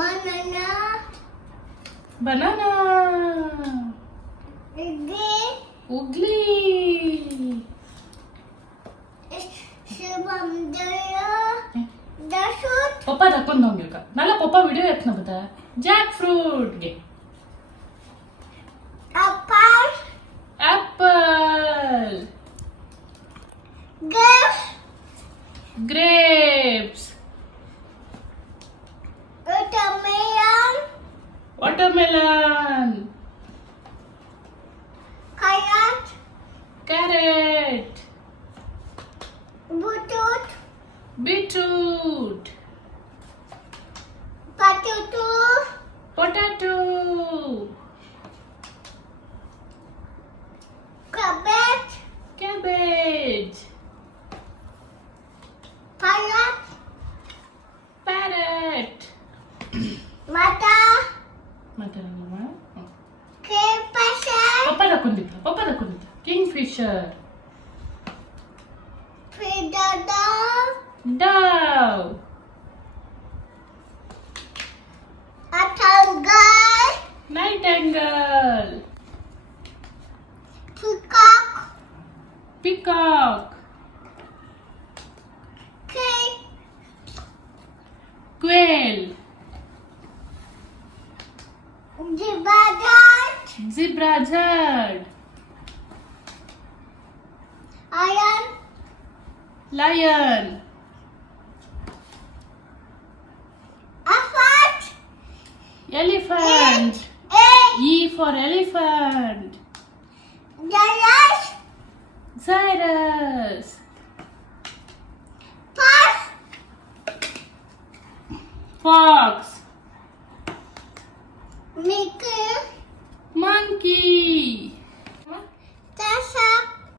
banana, banana, ugly, पप्पा दाखवून जाऊन घेऊ का मला पप्पा व्हिडिओ येत नव्हता जॅक फ्रूट घे apple grapes watermelon carrot beetroot potato cabbage parrot मटर पप्पा दाखवून देता Kingfisher dove nightingale peacock quail zebra bird lion elephant E for elephant Cyrus fox monkey